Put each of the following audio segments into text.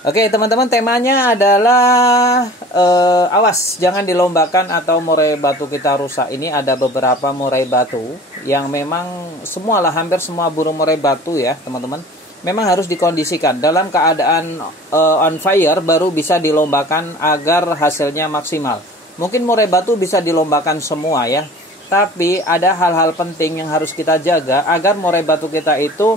Oke teman-teman, temanya adalah awas jangan dilombakan atau murai batu kita rusak. Ini ada beberapa murai batu yang memang hampir semua burung murai batu ya teman-teman, memang harus dikondisikan dalam keadaan on fire baru bisa dilombakan agar hasilnya maksimal. Mungkin murai batu bisa dilombakan semua ya, tapi ada hal-hal penting yang harus kita jaga agar murai batu kita itu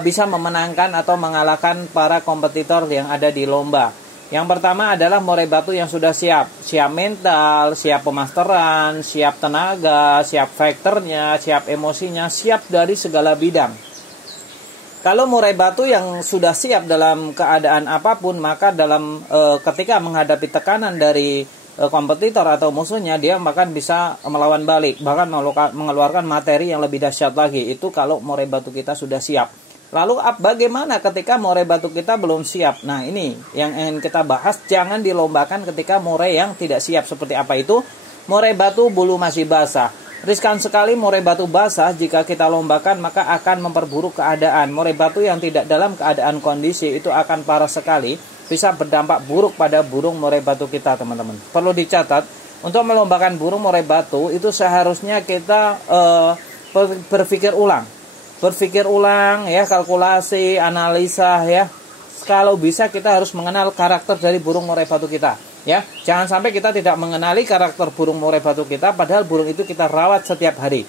bisa memenangkan atau mengalahkan para kompetitor yang ada di lomba. Yang pertama adalah murai batu yang sudah siap mental, siap pemasteran, siap tenaga, siap faktornya, siap emosinya, siap dari segala bidang. Kalau murai batu yang sudah siap dalam keadaan apapun, maka ketika menghadapi tekanan dari kompetitor atau musuhnya, dia bahkan bisa melawan balik, bahkan mengeluarkan materi yang lebih dahsyat lagi. Itu kalau murai batu kita sudah siap. Lalu bagaimana ketika murai batu kita belum siap? Nah ini yang ingin kita bahas. Jangan dilombakan ketika murai yang tidak siap. Seperti apa itu? Murai batu bulu masih basah. Riskan sekali murai batu basah. Jika kita lombakan maka akan memperburuk keadaan. Murai batu yang tidak dalam keadaan kondisi itu akan parah sekali. Bisa berdampak buruk pada burung murai batu kita teman-teman. Perlu dicatat, untuk melombakan burung murai batu itu seharusnya kita berpikir ulang ya, kalkulasi, analisa ya. Kalau bisa kita harus mengenal karakter dari burung murai batu kita ya. Jangan sampai kita tidak mengenali karakter burung murai batu kita padahal burung itu kita rawat setiap hari.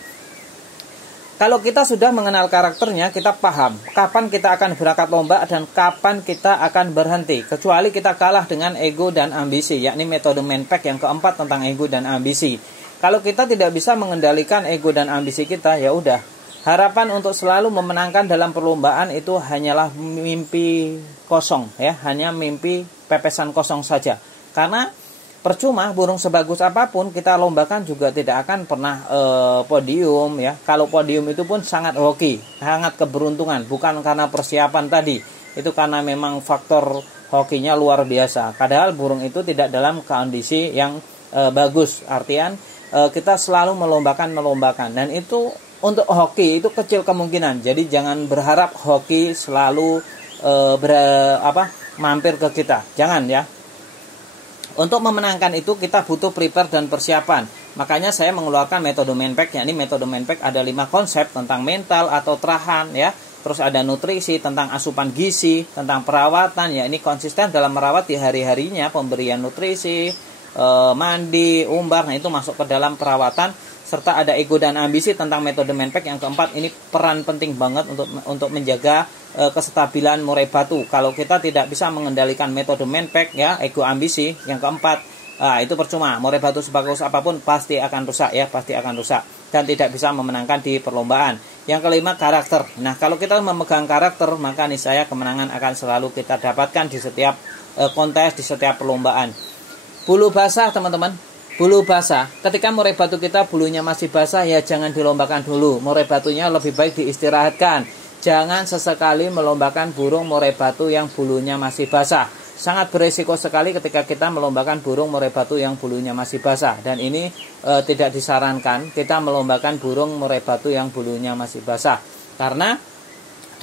Kalau kita sudah mengenal karakternya, kita paham kapan kita akan berangkat lomba dan kapan kita akan berhenti. Kecuali kita kalah dengan ego dan ambisi, yakni metode Manpack yang keempat tentang ego dan ambisi. Kalau kita tidak bisa mengendalikan ego dan ambisi kita, ya udah. Harapan untuk selalu memenangkan dalam perlombaan itu hanyalah mimpi kosong ya, hanya mimpi pepesan kosong saja. Karena percuma burung sebagus apapun kita lombakan juga tidak akan pernah podium ya. Kalau podium itu pun sangat hoki, sangat keberuntungan, bukan karena persiapan tadi. Itu karena memang faktor hokinya luar biasa. Padahal burung itu tidak dalam kondisi yang bagus. Artian kita selalu melombakan dan itu untuk hoki itu kecil kemungkinan. Jadi jangan berharap hoki selalu mampir ke kita. Jangan ya. Untuk memenangkan itu kita butuh prepare dan persiapan. Makanya saya mengeluarkan metode Manpack. Yakni metode Manpack ada 5 konsep tentang mental atau terahan ya. Terus ada nutrisi, tentang asupan gizi, tentang perawatan. Ya ini konsisten dalam merawat di hari-harinya, pemberian nutrisi, mandi, umbar. Nah itu masuk ke dalam perawatan. Serta ada ego dan ambisi tentang metode Manpack yang keempat. Ini peran penting banget untuk menjaga kestabilan murai batu. Kalau kita tidak bisa mengendalikan metode Manpack ya, ego ambisi yang keempat, itu percuma. Murai batu sebagus apapun pasti akan rusak ya, pasti akan rusak dan tidak bisa memenangkan di perlombaan. Yang kelima, karakter. Nah, kalau kita memegang karakter, maka niscaya kemenangan akan selalu kita dapatkan di setiap kontes, di setiap perlombaan. Bulu basah teman-teman. Bulu basah, ketika murai batu kita bulunya masih basah ya jangan dilombakan dulu. Murai batunya lebih baik diistirahatkan. Jangan sesekali melombakan burung murai batu yang bulunya masih basah. Sangat beresiko sekali ketika kita melombakan burung murai batu yang bulunya masih basah. Dan ini tidak disarankan kita melombakan burung murai batu yang bulunya masih basah. Karena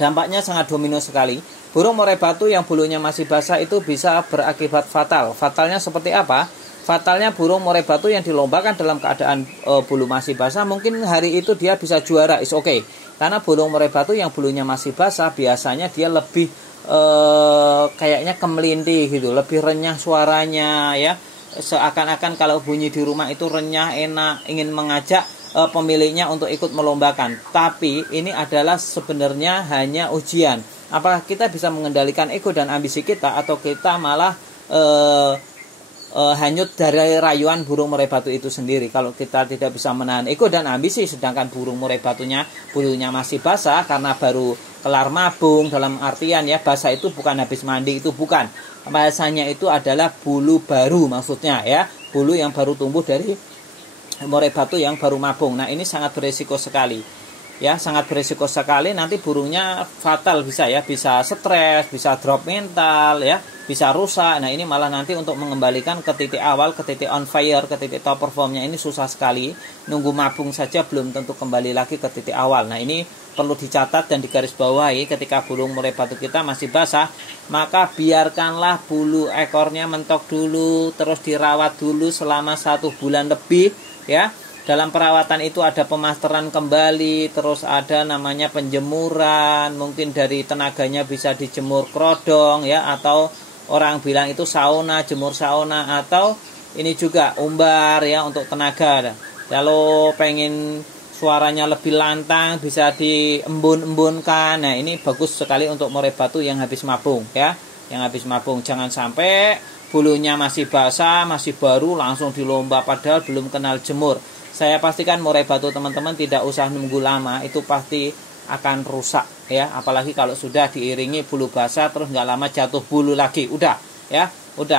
dampaknya sangat domino sekali. Burung murai batu yang bulunya masih basah itu bisa berakibat fatal. Fatalnya seperti apa? Fatalnya burung murai batu yang dilombakan dalam keadaan bulu masih basah, mungkin hari itu dia bisa juara, is okay. Karena burung murai batu yang bulunya masih basah biasanya dia lebih kayaknya kemelintih gitu, lebih renyah suaranya ya. Seakan-akan kalau bunyi di rumah itu renyah, enak, ingin mengajak pemiliknya untuk ikut melombakan. Tapi ini adalah sebenarnya hanya ujian. Apakah kita bisa mengendalikan ego dan ambisi kita atau kita malah hanyut dari rayuan burung murai batu itu sendiri. Kalau kita tidak bisa menahan ego dan ambisi, sedangkan burung murai batunya bulunya masih basah karena baru kelar mabung, dalam artian ya basah itu bukan habis mandi, itu bukan. Bahasanya itu adalah bulu baru maksudnya ya, bulu yang baru tumbuh dari murai batu yang baru mabung. Nah ini sangat beresiko sekali. ya sangat berisiko sekali, nanti burungnya fatal bisa ya, bisa stres, bisa drop mental ya, bisa rusak. Nah ini malah nanti untuk mengembalikan ke titik awal, ke titik on fire, ke titik top performnya ini susah sekali. Nunggu mabung saja belum tentu kembali lagi ke titik awal. Nah ini perlu dicatat dan digarisbawahi, ketika burung murai batu kita masih basah, maka biarkanlah bulu ekornya mentok dulu, terus dirawat dulu selama 1 bulan lebih ya. Dalam perawatan itu ada pemasteran kembali, terus ada namanya penjemuran, mungkin dari tenaganya bisa dijemur kerodong ya, atau orang bilang itu sauna, jemur sauna, atau ini juga umbar ya untuk tenaga. Kalau pengen suaranya lebih lantang bisa diembun-embunkan. Nah, ini bagus sekali untuk murai batu yang habis mabung ya, yang habis mabung. Jangan sampai bulunya masih basah, masih baru langsung dilomba padahal belum kenal jemur. Saya pastikan murai batu teman-teman tidak usah nunggu lama, itu pasti akan rusak ya, apalagi kalau sudah diiringi bulu basah terus nggak lama jatuh bulu lagi, udah ya,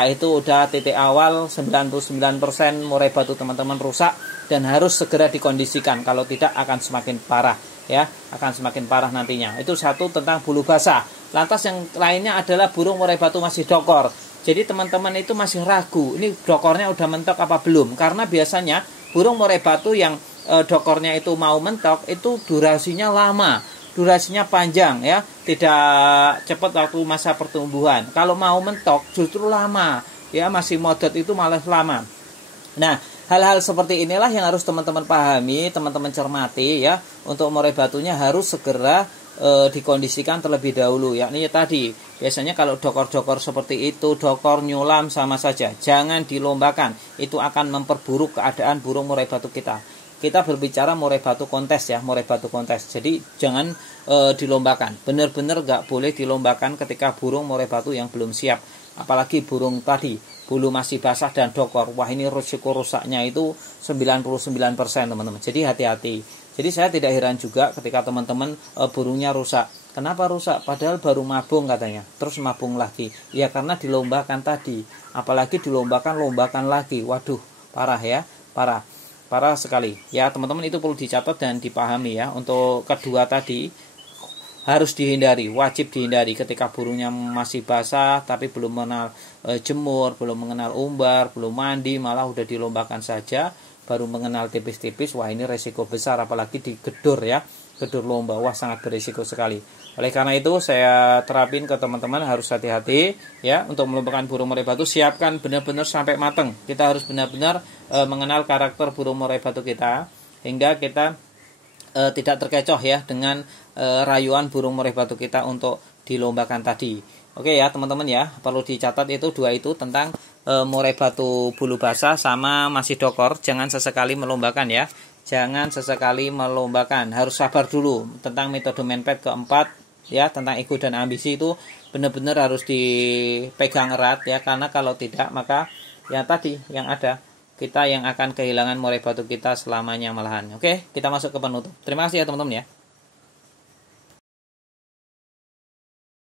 itu udah titik awal 99% murai batu teman-teman rusak dan harus segera dikondisikan, kalau tidak akan semakin parah ya, akan semakin parah nantinya. Itu satu tentang bulu basah. Lantas yang lainnya adalah burung murai batu masih dokor. Jadi teman-teman itu masih ragu, ini dokornya udah mentok apa belum, karena biasanya burung murai batu yang dokornya itu mau mentok itu durasinya lama, durasinya panjang ya, tidak cepat waktu masa pertumbuhan. Kalau mau mentok justru lama ya, masih modot itu malah lama. Nah, hal-hal seperti inilah yang harus teman-teman pahami, teman-teman cermati ya. Untuk murai batunya harus segera dikondisikan terlebih dahulu, yakni tadi biasanya kalau dokor-dokor seperti itu, dokor nyulam sama saja, jangan dilombakan, itu akan memperburuk keadaan burung murai batu kita. Kita berbicara murai batu kontes ya, murai batu kontes, jadi jangan dilombakan, benar-benar nggak boleh dilombakan ketika burung murai batu yang belum siap, apalagi burung tadi bulu masih basah dan dokor. Wah, ini risiko rusaknya itu 99% teman-teman, jadi hati-hati. Jadi saya tidak heran juga ketika teman-teman burungnya rusak. Kenapa rusak? Padahal baru mabung katanya. Terus mabung lagi. Ya karena dilombakan tadi. Apalagi dilombakan lagi. Waduh, parah ya. Parah sekali. Ya teman-teman, itu perlu dicatat dan dipahami ya. Untuk kedua tadi harus dihindari, wajib dihindari ketika burungnya masih basah tapi belum mengenal jemur, belum mengenal umbar, belum mandi, malah udah dilombakan saja, baru mengenal tipis-tipis. Wah, ini resiko besar, apalagi digedor ya, gedor lomba. Wah, sangat berisiko sekali. Oleh karena itu saya terapin ke teman-teman, harus hati-hati ya untuk melombakan burung murai batu. Siapkan benar-benar sampai matang. Kita harus benar-benar mengenal karakter burung murai batu kita, hingga kita tidak terkecoh ya dengan rayuan burung murai batu kita untuk dilombakan tadi. Oke ya teman-teman ya, perlu dicatat itu dua itu tentang murai batu bulu basah sama masih dokor. Jangan sesekali melombakan ya, jangan sesekali melombakan, harus sabar dulu. Tentang metode Menpet keempat ya, tentang ego dan ambisi itu benar-benar harus dipegang erat ya, karena kalau tidak maka ya tadi yang ada, kita yang akan kehilangan murai batu kita selamanya malahan. Oke, kita masuk ke penutup. Terima kasih ya teman-teman ya.